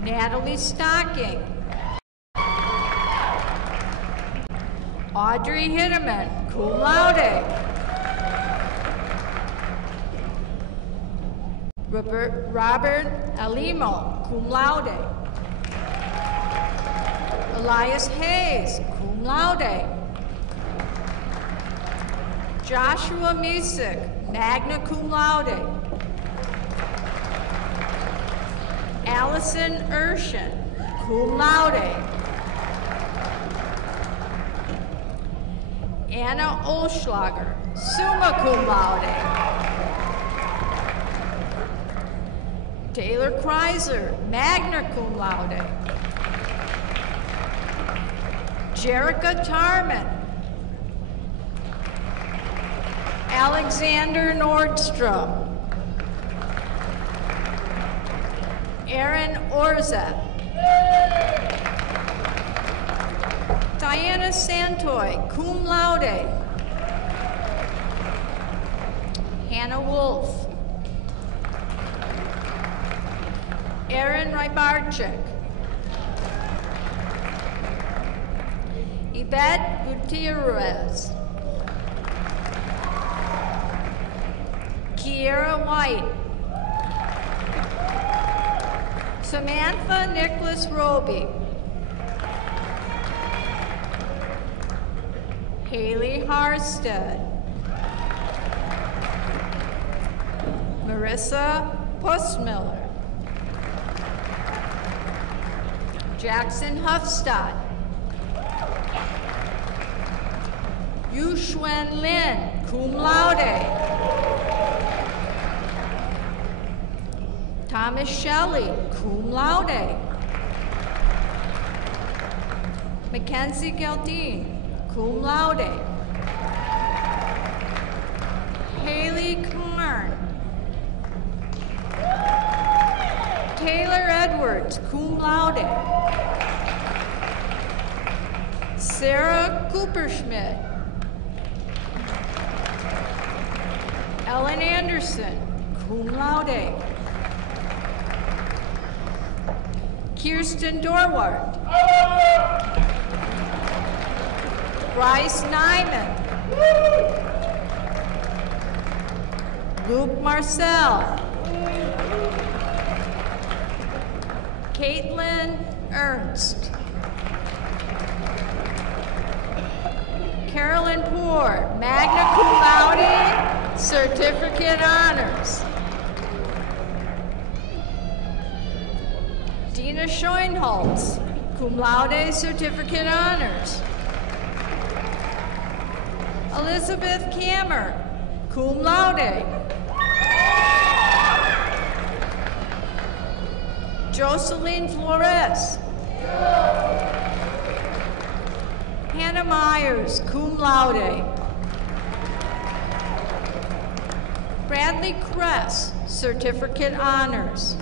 Natalie Stocking. Audrey Hitteman, cum laude. Robert Alimo, cum laude. Elias Hayes, cum laude. Joshua Misik, magna cum laude. Allison Urshan, cum laude. Anna Olschlager, summa cum laude. Taylor Kreiser, magna cum laude. Jerica Tarman. Alexander Nordstrom. Aaron Orza. Diana Santoy, cum laude. Hannah Wolf. Aaron Rybarczyk. Yvette Gutierrez. Sierra White. Samantha Nicholas Roby. Haley Harstead. Marissa Postmiller. Jackson Huffstad. Yushuen Lin, cum laude. Thomas Shelley, cum laude. Mackenzie Geldine, cum laude. Haley Karn. Taylor Edwards, cum laude. Sarah Cooperschmidt. Ellen Anderson, cum laude. Kirsten Dorwart. Bryce Nyman. Luke Marcel. Caitlin Ernst. Carolyn Poor, magna cum laude, certificate honors. Dina Schoenholz, cum laude, certificate honors. Elizabeth Kammer, cum laude. Jocelyn Flores. Hannah Myers, cum laude. Bradley Kress, certificate honors.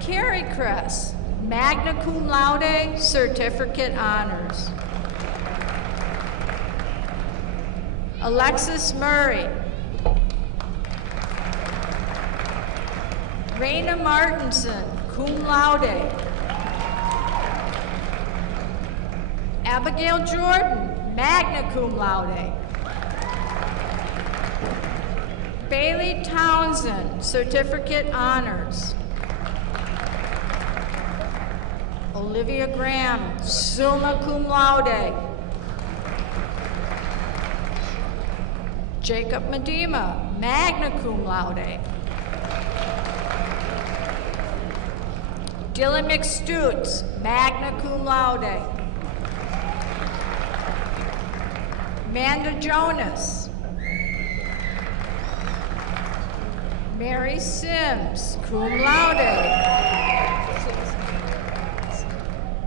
Carrie Kress, magna cum laude, certificate honors. Alexis Murray. Raina Martinson, cum laude. Abigail Jordan, magna cum laude. Bailey Townsend, certificate honors. Olivia Graham, summa cum laude. Jacob Medema, magna cum laude. Dylan McStutz, magna cum laude. Amanda Jonas. Mary Sims, cum laude.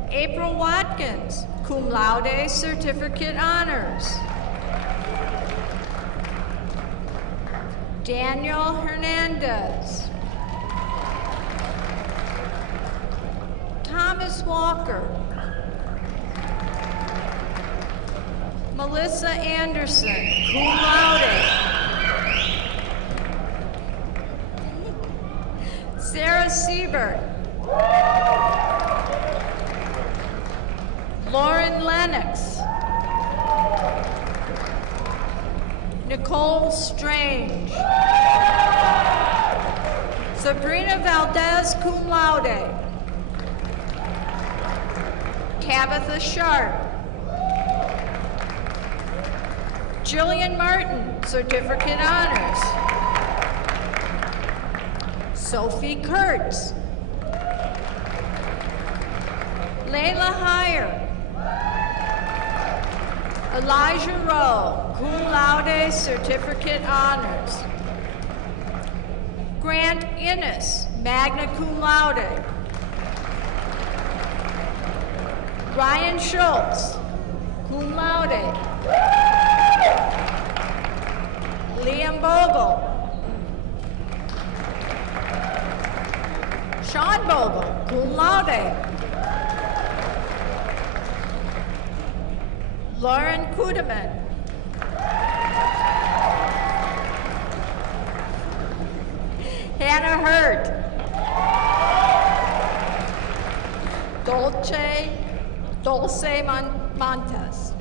April Watkins, cum laude, certificate honors. Daniel Hernandez. Thomas Walker. Melissa Anderson, cum laude. Sarah Siebert. Lauren Lennox. Nicole Strange. Sabrina Valdez, cum laude. Tabitha Sharp. Jillian Martin, certificate honors. Sophie Kurtz. Layla Heyer. Elijah Rowe, cum laude, certificate honors. Grant Innes, magna cum laude. Ryan Schultz, cum laude. Liam Bogle. Sean Bogle, cum laude. Lauren Kudeman. Hannah Hurt. Dulce Montes.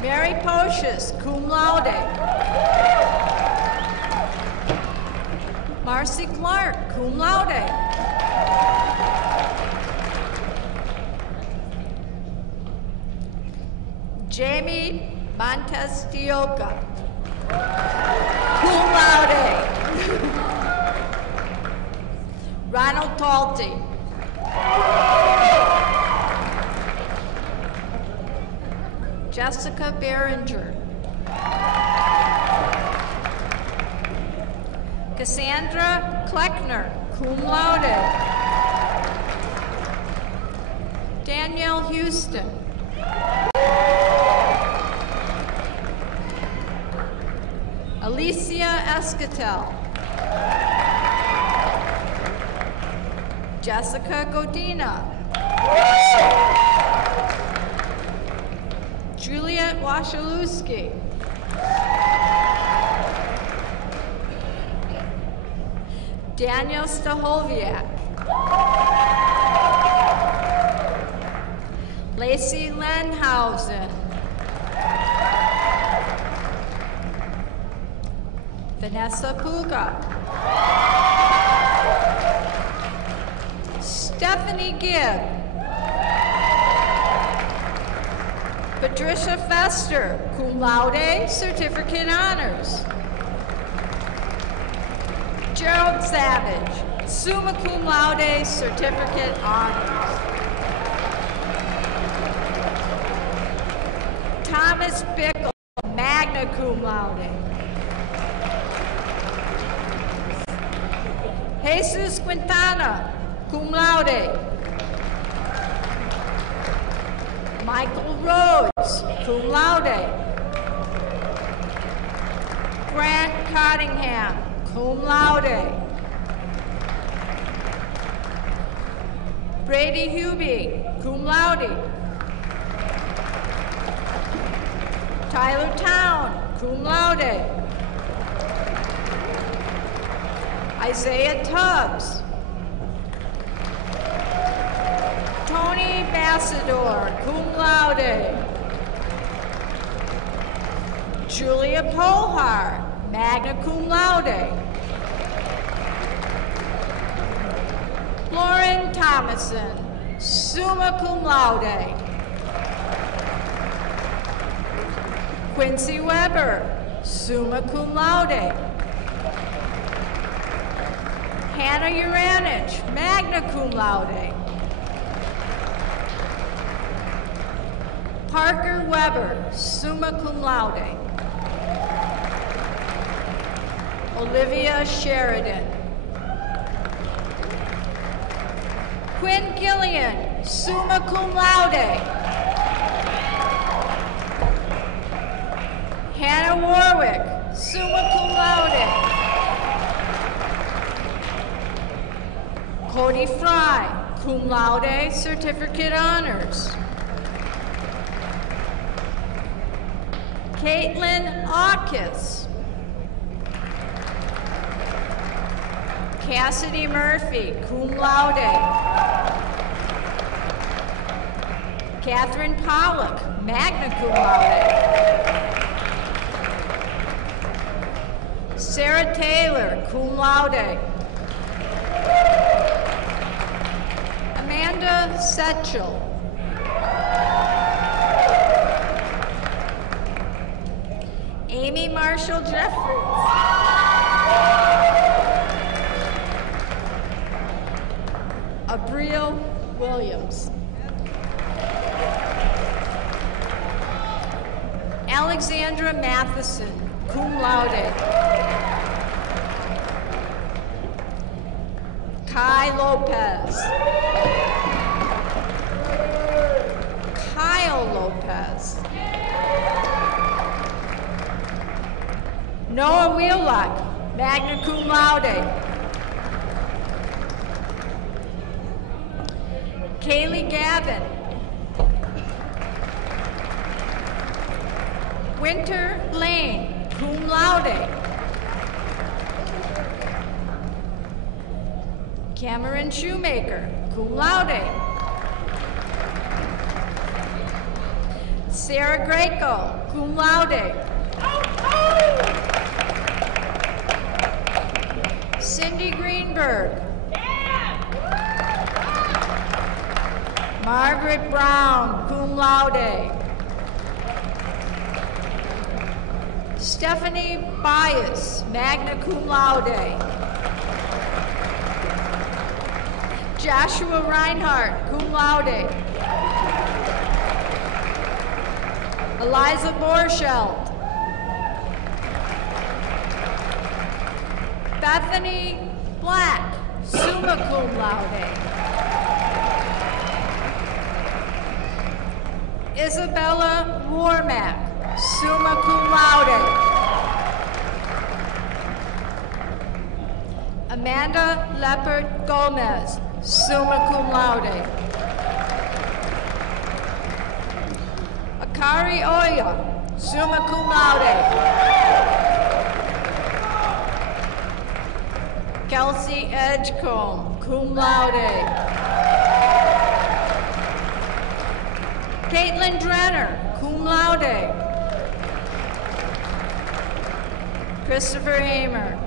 Mary Pocious, cum laude. Marcy Clark, cum laude. Jamie Montestioca, cum laude. Ronald Talty. Jessica Behringer. Cassandra Kleckner, cum laude. Danielle Houston. Alicia Escatel. Jessica Godina. Juliet Wachalewski. Daniel Stahoviak. Lacey Lenhausen. Vanessa Puga. Stephanie Gibb. Patricia Fester, cum laude, certificate honors. Gerald Savage, summa cum laude, certificate honors. Thomas Bickle, magna cum laude. Jesus Quintana, cum laude. Michael Rhodes, cum laude. Grant Cottingham, cum laude. Brady Hubie, cum laude. Tyler Town, cum laude. Isaiah Tubbs. Tony Massador, cum laude. Julia Polhar, magna cum laude. Lauren Thomason, summa cum laude. Quincy Weber, summa cum laude. Hannah Uranich, magna cum laude. Parker Weber, summa cum laude. Olivia Sheridan. Quinn Gillian, summa cum laude. Hannah Warwick, summa cum laude. Cody Fry, cum laude, certificate honors. Caitlin Aukis. Cassidy Murphy, cum laude. Catherine Pollock, magna cum laude. Sarah Taylor, cum laude. Amanda Setchell. Amy Marshall Jeffries. Abriel Williams. Alexandra Matthiessen, cum laude. Kai Lopez. Kyle Lopez. Noah Wheelock, magna cum laude. Kaylee Gavin. Winter Lane, cum laude. Cameron Shoemaker, cum laude. Sarah Greco, cum laude. Cindy Greenberg. Margaret Brown, cum laude. Stephanie Bias, magna cum laude. Joshua Reinhardt, cum laude. Eliza Borschelt. Bethany Black, summa cum laude. Isabella Warmack, summa cum laude. Amanda Leppert Gomez, summa cum laude. Akari Oya, summa cum laude. Kelsey Edgecombe, cum laude. Caitlin Drenner, cum laude. Christopher Hamer.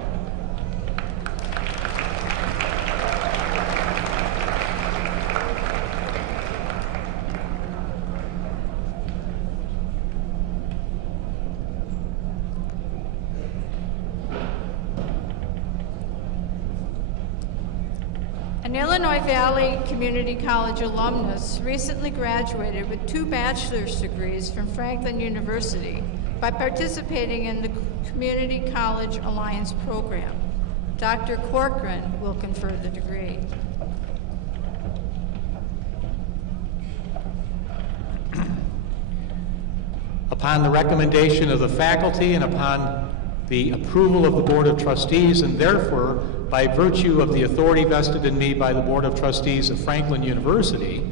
An Illinois Valley Community College alumnus recently graduated with 2 bachelor's degrees from Franklin University by participating in the Community College Alliance program. Dr. Corcoran will confer the degree. Upon the recommendation of the faculty and upon the approval of the Board of Trustees, and therefore by virtue of the authority vested in me by the Board of Trustees of Franklin University,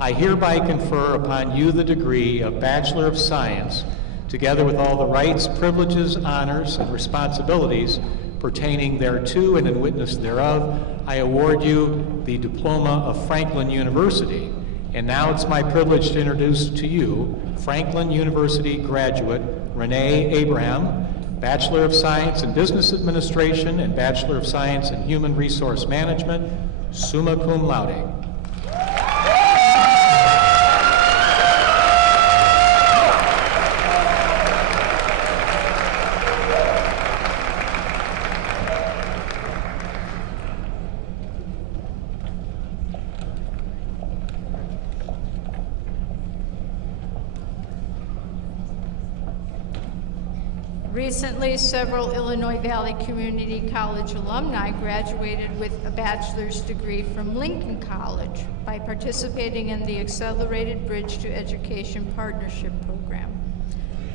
I hereby confer upon you the degree of Bachelor of Science, together with all the rights, privileges, honors, and responsibilities pertaining thereto and in witness thereof. I award you the diploma of Franklin University. And now it's my privilege to introduce to you Franklin University graduate Renee Abraham, Bachelor of Science in Business Administration and Bachelor of Science in Human Resource Management, summa cum laude. Recently, several Illinois Valley Community College alumni graduated with a bachelor's degree from Lincoln College by participating in the Accelerated Bridge to Education Partnership Program.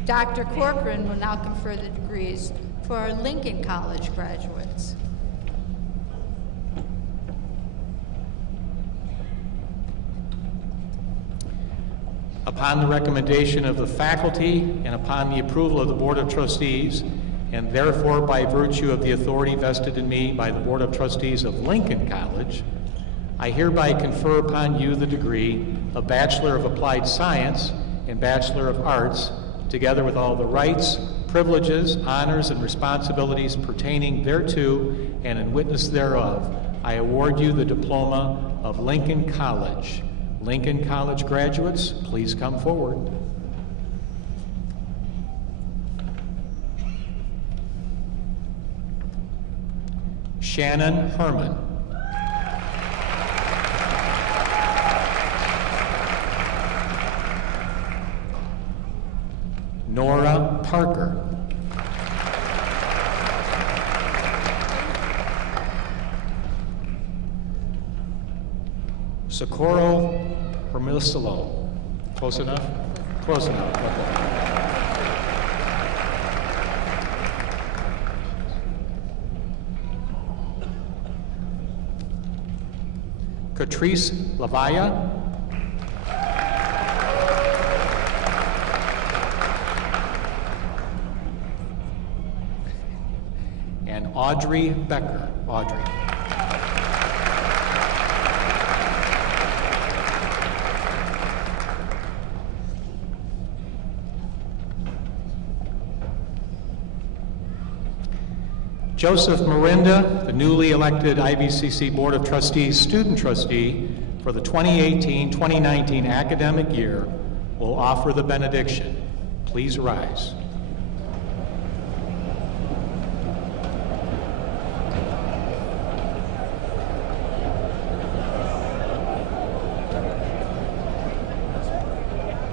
Dr. Corcoran will now confer the degrees for our Lincoln College graduates. Upon the recommendation of the faculty and upon the approval of the Board of Trustees, and therefore by virtue of the authority vested in me by the Board of Trustees of Lincoln College, I hereby confer upon you the degree of Bachelor of Applied Science and Bachelor of Arts, together with all the rights, privileges, honors, and responsibilities pertaining thereto and in witness thereof. I award you the diploma of Lincoln College. Lincoln College graduates, please come forward. Shannon Herman. Nora Parker. Socorro Hermosillo. Close enough? Close enough. Okay. Catrice Lavaya. And Audrey Becker. Audrey. Joseph Mirinda, the newly elected IVCC Board of Trustees student trustee for the 2018-2019 academic year, will offer the benediction. Please rise.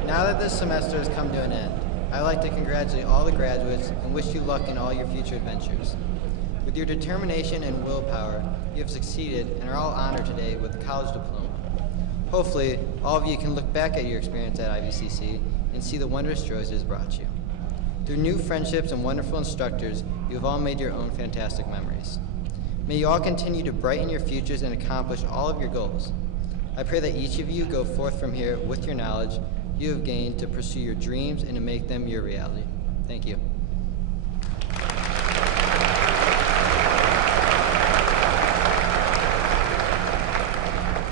Now that this semester has come to an end, I'd like to congratulate all the graduates and wish you luck in all your future adventures. With your determination and willpower, you have succeeded and are all honored today with a college diploma. Hopefully, all of you can look back at your experience at IVCC and see the wondrous joys it has brought you. Through new friendships and wonderful instructors, you have all made your own fantastic memories. May you all continue to brighten your futures and accomplish all of your goals. I pray that each of you go forth from here with your knowledge you have gained to pursue your dreams and to make them your reality. Thank you.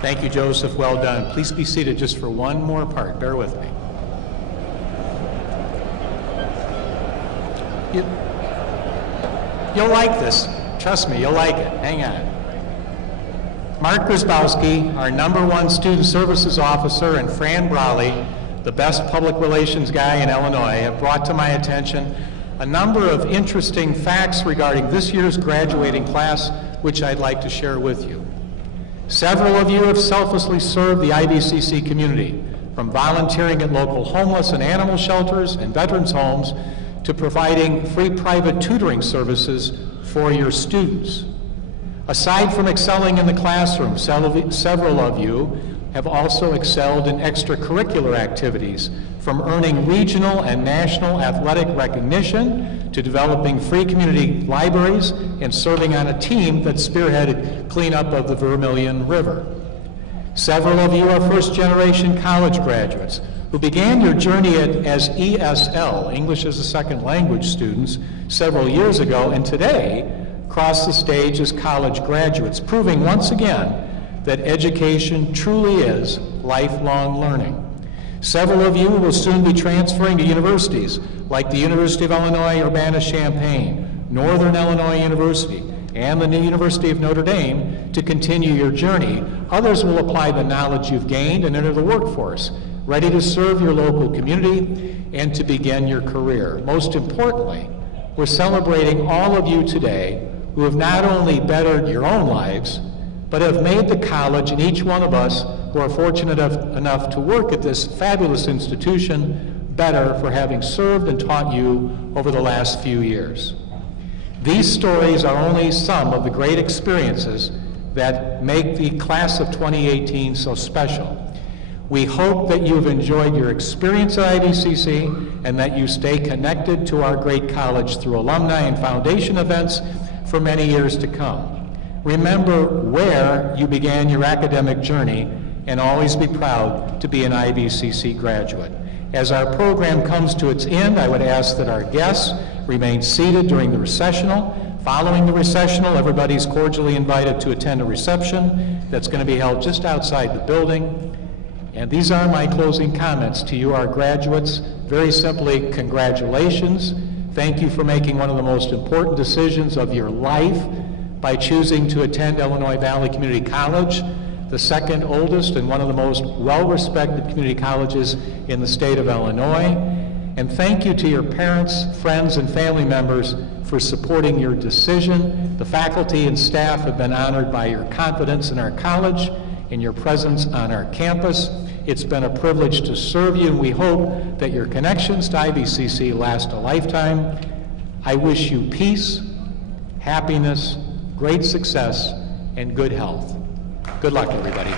Thank you, Joseph. Well done. Please be seated just for one more part. Bear with me. You'll like this. Trust me, you'll like it. Hang on. Mark Grzybowski, our #1 Student Services Officer, and Fran Brawley, the best public relations guy in Illinois, have brought to my attention a number of interesting facts regarding this year's graduating class, which I'd like to share with you. Several of you have selflessly served the IVCC community, from volunteering at local homeless and animal shelters and veterans' homes to providing free private tutoring services for your students. Aside from excelling in the classroom, several of you have also excelled in extracurricular activities, from earning regional and national athletic recognition to developing free community libraries and serving on a team that spearheaded cleanup of the Vermilion River. Several of you are first-generation college graduates who began your journey as ESL, English as a Second Language students, several years ago, and today cross the stage as college graduates, proving once again that education truly is lifelong learning. Several of you will soon be transferring to universities like the University of Illinois Urbana-Champaign, Northern Illinois University, and the new University of Notre Dame to continue your journey. Others will apply the knowledge you've gained and enter the workforce, ready to serve your local community and to begin your career. Most importantly, we're celebrating all of you today who have not only bettered your own lives, but have made the college and each one of us who are fortunate enough to work at this fabulous institution better for having served and taught you over the last few years. These stories are only some of the great experiences that make the class of 2018 so special. We hope that you've enjoyed your experience at IVCC and that you stay connected to our great college through alumni and foundation events for many years to come. Remember where you began your academic journey and always be proud to be an IVCC graduate. As our program comes to its end, I would ask that our guests remain seated during the recessional. Following the recessional, everybody's cordially invited to attend a reception that's going to be held just outside the building. And these are my closing comments to you, our graduates. Very simply, congratulations. Thank you for making one of the most important decisions of your life by choosing to attend Illinois Valley Community College, the second oldest and one of the most well-respected community colleges in the state of Illinois. And thank you to your parents, friends, and family members for supporting your decision. The faculty and staff have been honored by your confidence in our college and your presence on our campus. It's been a privilege to serve you, and we hope that your connections to IVCC last a lifetime. I wish you peace, happiness, great success, and good health. Good luck, everybody.